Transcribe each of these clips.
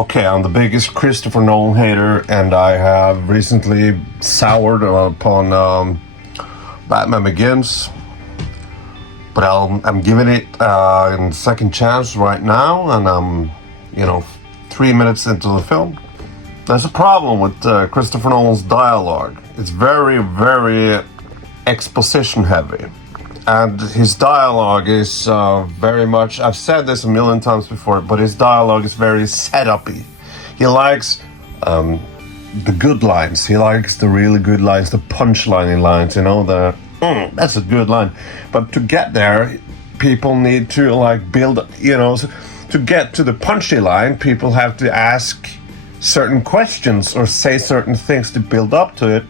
Okay, I'm the biggest Christopher Nolan hater, and I have recently soured upon Batman Begins. But I'm giving it a second chance right now, and I'm, 3 minutes into the film. There's a problem with Christopher Nolan's dialogue. It's very, very exposition heavy. And his dialogue is very much, I've said this a million times before, but his dialogue is very set-up-y. He likes the good lines. He likes the really good lines, the punchline lines, that's a good line. But to get there, people need to build, to get to the punchy line, people have to ask certain questions or say certain things to build up to it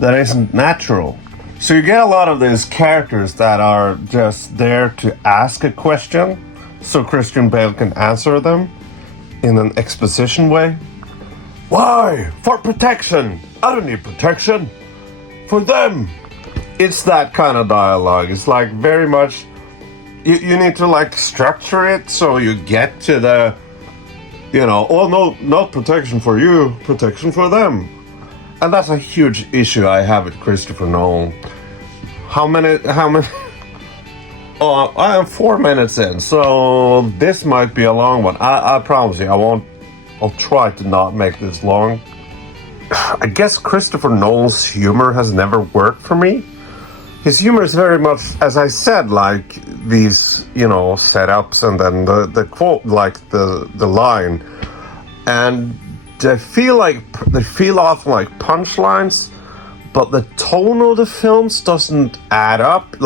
that isn't natural. So you get a lot of these characters that are just there to ask a question so Christian Bale can answer them in an exposition way. Why? For protection. I don't need protection. For them. It's that kind of dialogue. It's very much, you need to structure it so you get to the, no, not protection for you, protection for them. And that's a huge issue I have with Christopher Nolan. How many? Oh, I am 4 minutes in, so this might be a long one. I promise you, I'll try to not make this long. I guess Christopher Nolan's humor has never worked for me. His humor is very much, as I said, like these, setups and then the quote, the line. And they feel off like punchlines, but the tone of the films doesn't add up.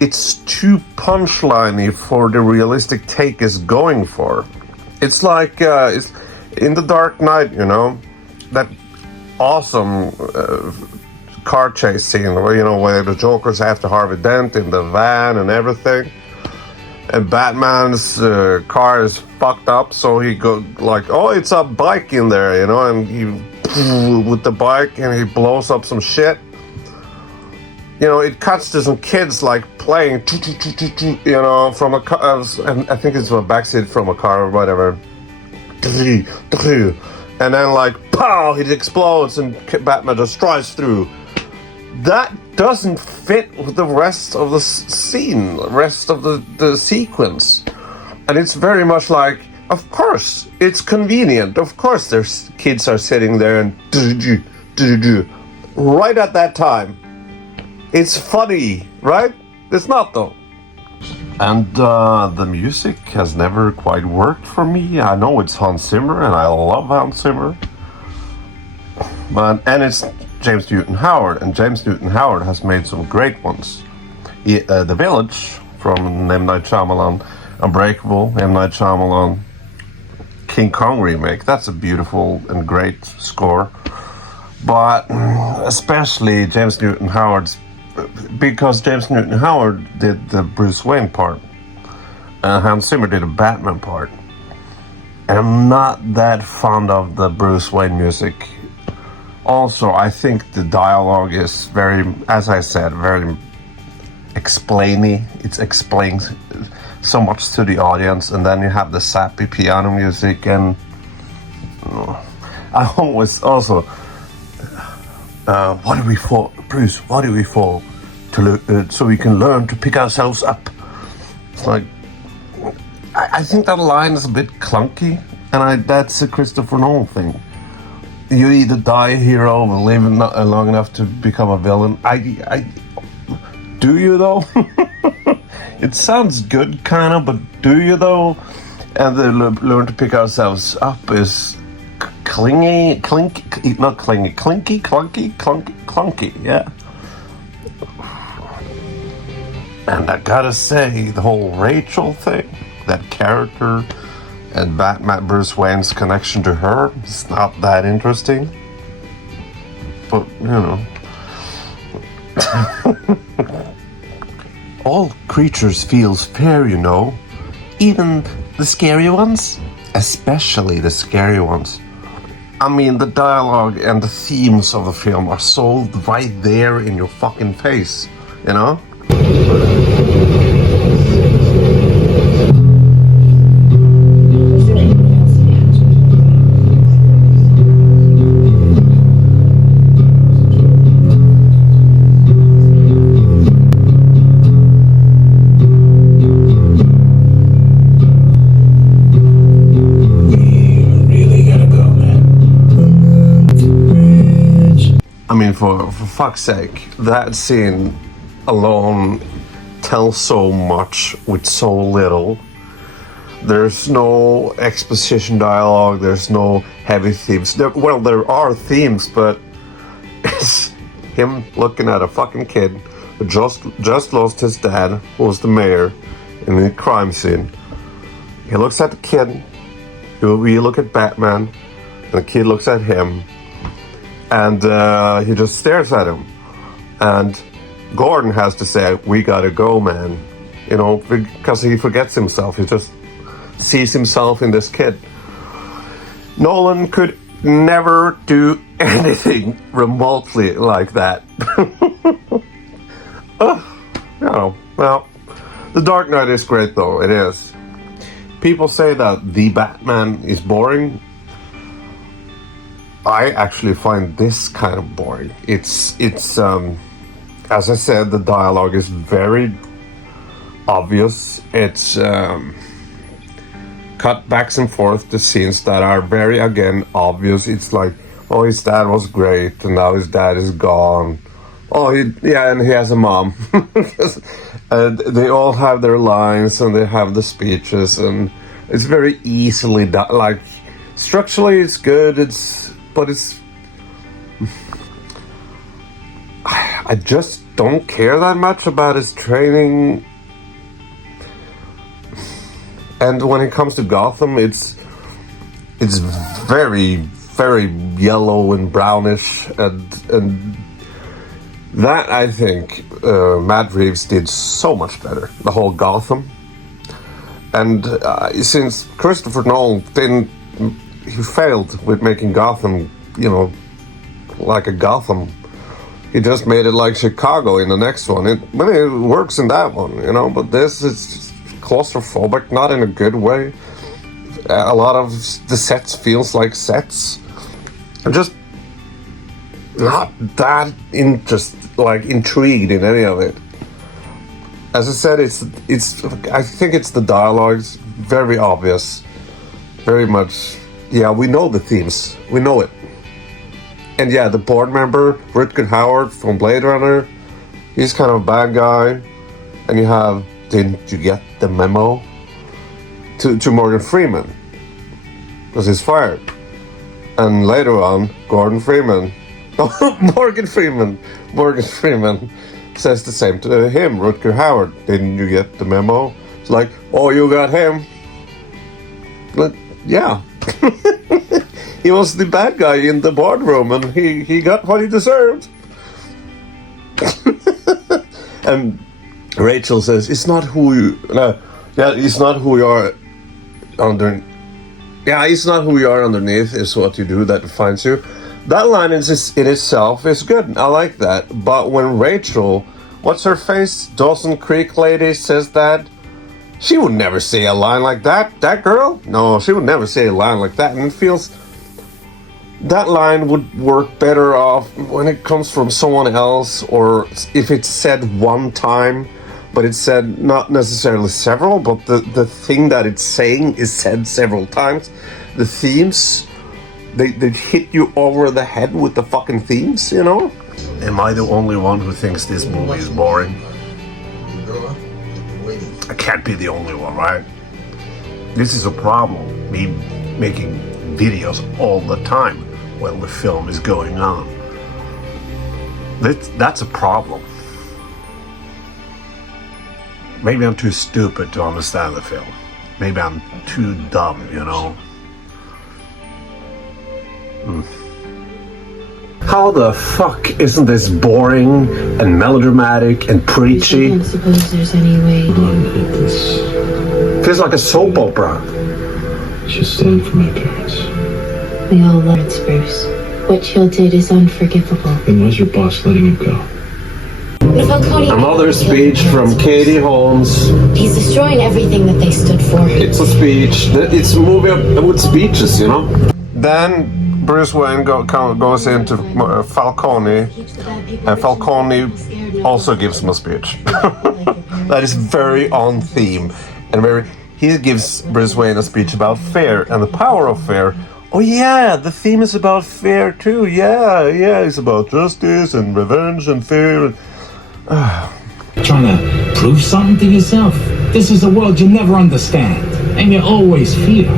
It's too punchliney for the realistic take is going for. It's like it's in The Dark Knight, that awesome car chase scene where the Joker's after Harvey Dent in the van and everything. And Batman's car is fucked up, so he go it's a bike in there, and he with the bike and he blows up some shit. It cuts to some kids playing, from a car. I think it's a backseat from a car or whatever. And then pow, it explodes and Batman just drives through. That doesn't fit with the rest of the scene, the rest of the sequence. And it's very much of course, it's convenient. Of course, there's kids are sitting there and right at that time. It's funny, right? It's not though. And the music has never quite worked for me. I know it's Hans Zimmer, and I love Hans Zimmer. And it's James Newton Howard, and James Newton Howard has made some great ones. The Village from M. Night Shyamalan, Unbreakable, M. Night Shyamalan, King Kong remake. That's a beautiful and great score. But especially James Newton Howard's, because James Newton Howard did the Bruce Wayne part, and Hans Zimmer did a Batman part. And I'm not that fond of the Bruce Wayne music. Also, I think the dialogue is very, as I said, very explainy. It explains so much to the audience, and then you have the sappy piano music, and I always also, what do we fall, Bruce? What do we fall to so we can learn to pick ourselves up? It's I think that line is a bit clunky, and that's a Christopher Nolan thing. You either die a hero or live long enough to become a villain. Do you though? It sounds good, kind of, but do you though? And the learn to pick ourselves up is clunky, yeah. And I gotta say, the whole Rachel thing, that character, and Batman Bruce Wayne's connection to her is not that interesting. But, all creatures feel fear, even the scary ones, especially the scary ones. I mean, the dialogue and the themes of the film are sold right there in your fucking face, for fuck's sake, that scene alone tells so much with so little. There's no exposition dialogue, there's no heavy themes. There are themes, but it's him looking at a fucking kid who just lost his dad, who was the mayor, in the crime scene. He looks at the kid, we look at Batman, and the kid looks at him, and he just stares at him. And Gordon has to say, "We gotta go, man." You know, because he forgets himself. He just sees himself in this kid. Nolan could never do anything remotely like that. You know, well, The Dark Knight is great though, it is. People say that the Batman is boring. I actually find this kind of boring. It's as I said, the dialogue is very obvious. It's cut backs and forth to scenes that are very, again, obvious. It's like, oh, his dad was great, and now his dad is gone. Oh, and he has a mom. And they all have their lines, and they have the speeches, and it's very easily done. Like, structurally, it's good, but it's... I just don't care that much about his training. And when it comes to Gotham, it's very, very yellow and brownish, and that, I think, Matt Reeves did so much better, the whole Gotham. And since Christopher Nolan he failed with making Gotham, you know, like a Gotham. He just made it like Chicago in the next one. It works in that one, you know, but this is claustrophobic, not in a good way. A lot of the sets feels like sets. I'm just not that intrigued in any of it. As I said, I think it's the dialogue. It's very obvious, very much. Yeah, we know the themes. We know it. And yeah, the board member, Rutger Hauer from Blade Runner, he's kind of a bad guy. And you have, didn't you get the memo? To Morgan Freeman, because he's fired. And later on, Morgan Freeman says the same to him, Rutger Hauer. Didn't you get the memo? It's like, oh, you got him. But yeah. He was the bad guy in the boardroom, and he got what he deserved. And Rachel says, "It's not who you. It's not who you are under. Yeah, it's not who you are underneath. It's what you do that defines you." That line in itself is good. I like that. But when Rachel, what's her face, Dawson Creek lady, says that, she would never say a line like that. That girl? No, she would never say a line like that. And it feels... that line would work better off when it comes from someone else, or if it's said one time, but it's said not necessarily several, but the thing that it's saying is said several times. The themes, they hit you over the head with the fucking themes, you know? Am I the only one who thinks this movie is boring? I can't be the only one, right? This is a problem, me making videos all the time while the film is going on. That's a problem. Maybe I'm too stupid to understand the film. Maybe I'm too dumb, you know? How the fuck isn't this boring and melodramatic and preachy? I don't suppose there's any way Feels like a soap opera. Just stand for my parents. we all love it, Bruce. What Chill did is unforgivable. Then why's your boss letting him go? Another speech from Katie Holmes. He's destroying everything that they stood for. It's a speech. It's a movie with speeches, you know? Then Bruce Wayne goes into Falcone, and Falcone also gives him a speech. That is very on theme, and he gives Bruce Wayne a speech about fear and the power of fear Oh yeah, the theme is about fear too. Yeah, it's about justice and revenge and fear. Trying to prove something to yourself. This is a world you never understand, and you always fear.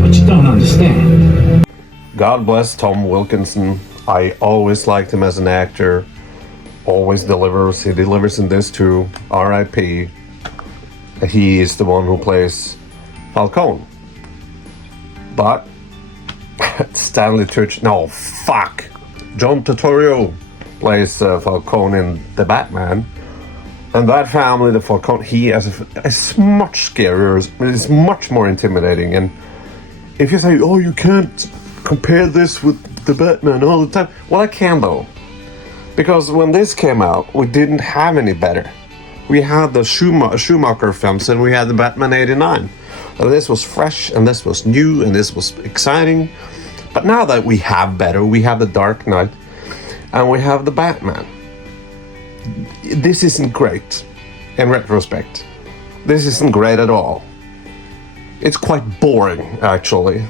But you don't understand. God bless Tom Wilkinson. I always liked him as an actor. Always delivers. He delivers in this too. R.I.P. He is the one who plays Falcone. But Stanley Tucci. No, fuck. John Turturro plays Falcone in The Batman. And that family, the Falcone, he is much scarier. It's much more intimidating. And if you say, oh, you can't compare this with The Batman all the time. Well, I can though. Because when this came out, we didn't have any better. We had the Schumacher films and we had the Batman 89. And this was fresh and this was new and this was exciting. But now that we have better, we have the Dark Knight and we have the Batman. This isn't great in retrospect. This isn't great at all. It's quite boring, actually.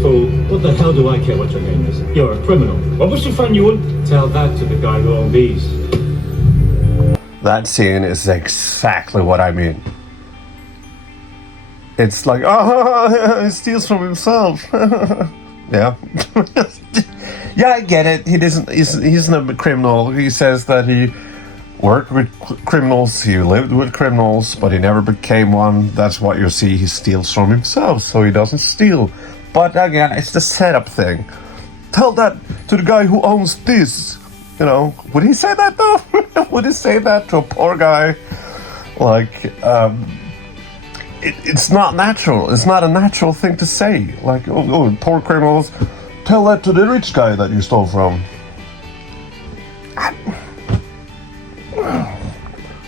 Fool, what the hell do I care what your name is? You're a criminal. What was your friend you would? Tell that to the guy who owned these. That scene is exactly what I mean. It's like, oh, he steals from himself. Yeah. Yeah, I get it. He's not a criminal. He says that he worked with criminals, he lived with criminals, but he never became one. That's what you see. He steals from himself, so he doesn't steal. But again, it's the setup thing. Tell that to the guy who owns this. You know, would he say that though? Would he say that to a poor guy? Like, it's not natural. It's not a natural thing to say. Like, oh, poor criminals. Tell that to the rich guy that you stole from.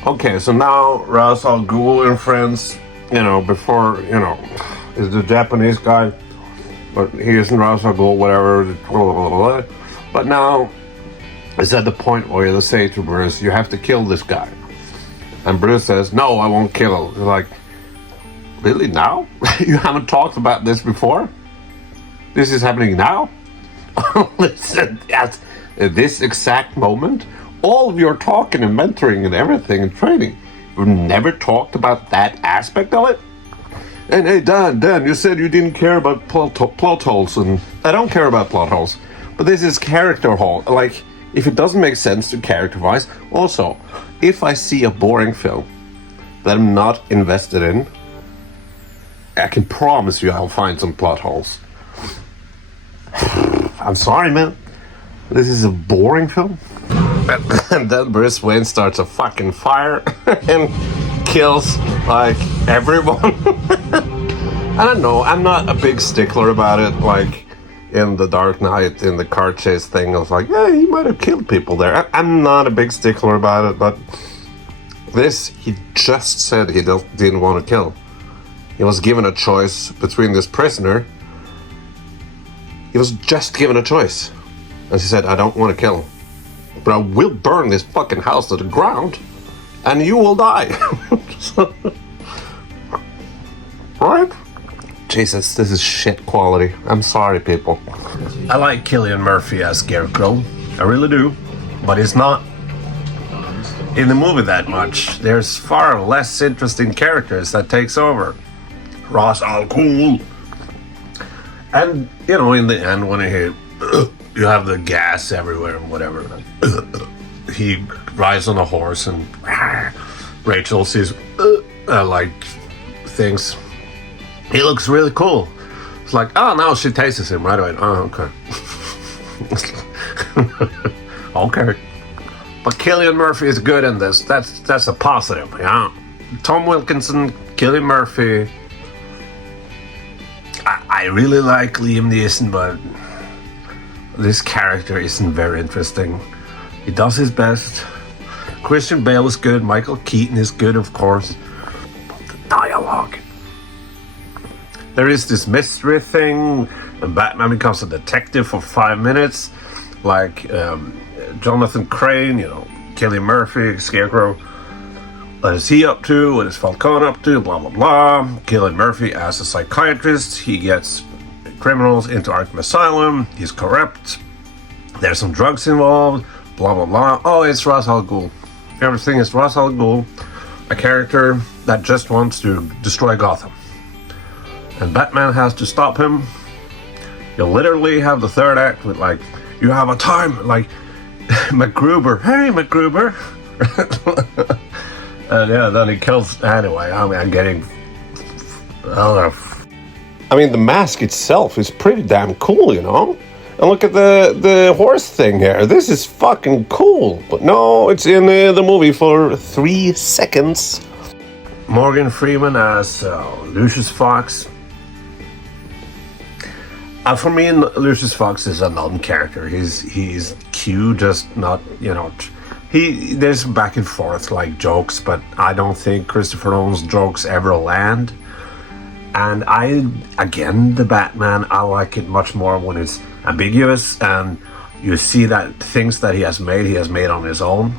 Okay, so now Ra's al Ghul and friends, you know, before, you know, is the Japanese guy, but he isn't Ra's al Ghul, whatever, blah, blah, blah. But now it's at the point where they say to Bruce, you have to kill this guy. And Bruce says, no, I won't kill him. They're like, really, now? You haven't talked about this before? This is happening now? At this exact moment? All of your talking and mentoring and everything and training, you've never talked about that aspect of it? And hey, Dan, you said you didn't care about plot holes, and I don't care about plot holes, but this is character hole. Like, if it doesn't make sense to character-wise, also, if I see a boring film that I'm not invested in, I can promise you I'll find some plot holes. I'm sorry, man. This is a boring film. And then Bruce Wayne starts a fucking fire and kills, like, everyone. I don't know, I'm not a big stickler about it. Like, in The Dark Knight, in the car chase thing, I was like, yeah, he might have killed people there. I'm not a big stickler about it, but this, he just said he didn't want to kill. He was given a choice between this prisoner. He was just given a choice. And he said, I don't want to kill him. But I will burn this fucking house to the ground. And you will die. Right? Jesus, this is shit quality. I'm sorry, people. I like Cillian Murphy as Scarecrow. I really do. But he's not in the movie that much. There's far less interesting characters that takes over. Ra's al Ghul. And, you know, in the end, when you have the gas everywhere and whatever, he rides on a horse and Rachel sees, like, things. He looks really cool. It's like, oh, now she tastes him right away. Oh, okay. Okay. But Cillian Murphy is good in this. That's a positive, yeah. Tom Wilkinson, Cillian Murphy. I really like Liam Neeson, but this character isn't very interesting. He does his best. Christian Bale is good. Michael Keaton is good, of course. But the dialogue. There is this mystery thing, and Batman becomes a detective for 5 minutes. Like Jonathan Crane, you know, Cillian Murphy, Scarecrow. What is he up to? What is Falcone up to? Blah, blah, blah. Cillian Murphy as a psychiatrist. He gets criminals into Arkham Asylum. He's corrupt. There's some drugs involved. Blah, blah, blah. Oh, it's Ra's al Ghul. Everything is Ra's al Ghul, a character that just wants to destroy Gotham. And Batman has to stop him. You literally have the third act with, like, you have a time, like, MacGruber. Hey, MacGruber. And yeah, then he kills. Anyway, I'm getting. I mean, the mask itself is pretty damn cool, you know. And look at the horse thing here. This is fucking cool. But no, it's in the movie for 3 seconds. Morgan Freeman as Lucius Fox. For me, Lucius Fox is a non-character. He's Q, just not, you know. There's back and forth like jokes, but I don't think Christopher Nolan's jokes ever land. And the Batman, I like it much more when it's ambiguous and you see that things that he has made on his own.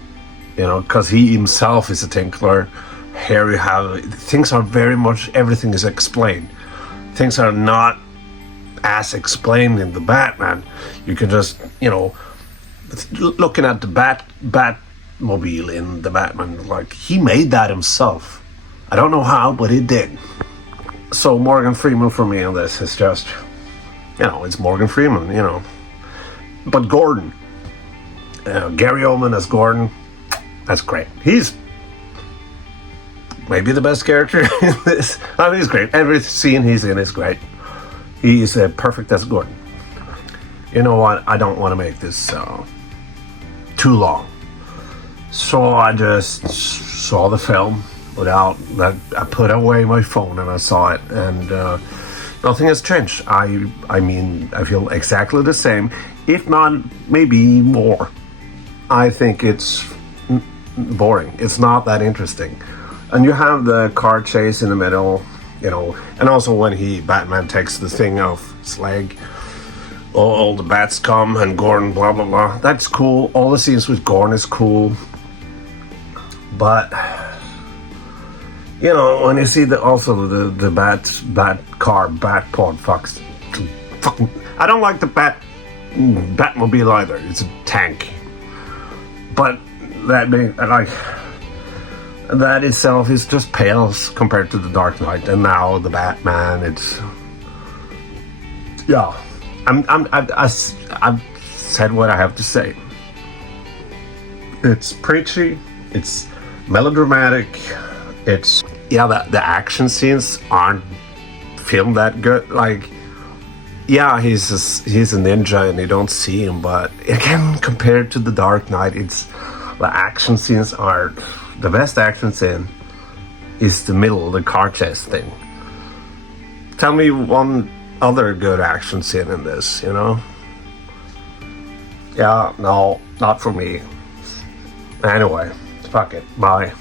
You know, because he himself is a tinkler. Here you have, things are very much, everything is explained. Things are not as explained in the Batman. You can just, you know, looking at the Batmobile in the Batman, like, he made that himself. I don't know how, but he did. So Morgan Freeman for me on this is just, you know, it's Morgan Freeman, you know. But Gordon, Gary Oldman as Gordon, that's great. He's maybe the best character in this. I mean, he's great. Every scene he's in is great. He's perfect as Gordon. You know what? I don't want to make this too long. So I just saw the film without that. I put away my phone and I saw it, and nothing has changed. I mean, I feel exactly the same, if not maybe more. I think it's boring. It's not that interesting. And you have the car chase in the middle, you know, and also when Batman takes the thing off his leg, all the bats come and Gordon, blah, blah, blah. That's cool. All the scenes with Gordon is cool. But, you know, when you see the bat pod fucking, I don't like the Batmobile either. It's a tank. But that itself is just pales compared to the Dark Knight, and now the Batman. It's, yeah. I've said what I have to say. It's preachy. It's melodramatic. It's, yeah, the action scenes aren't filmed that good. Like, yeah, he's a ninja and you don't see him, but again, compared to the Dark Knight, it's, the action scenes are, the best action scene is the middle, the car chase thing. Tell me one other good action scene in this, you know? Yeah, no, not for me. Anyway, fuck it, bye.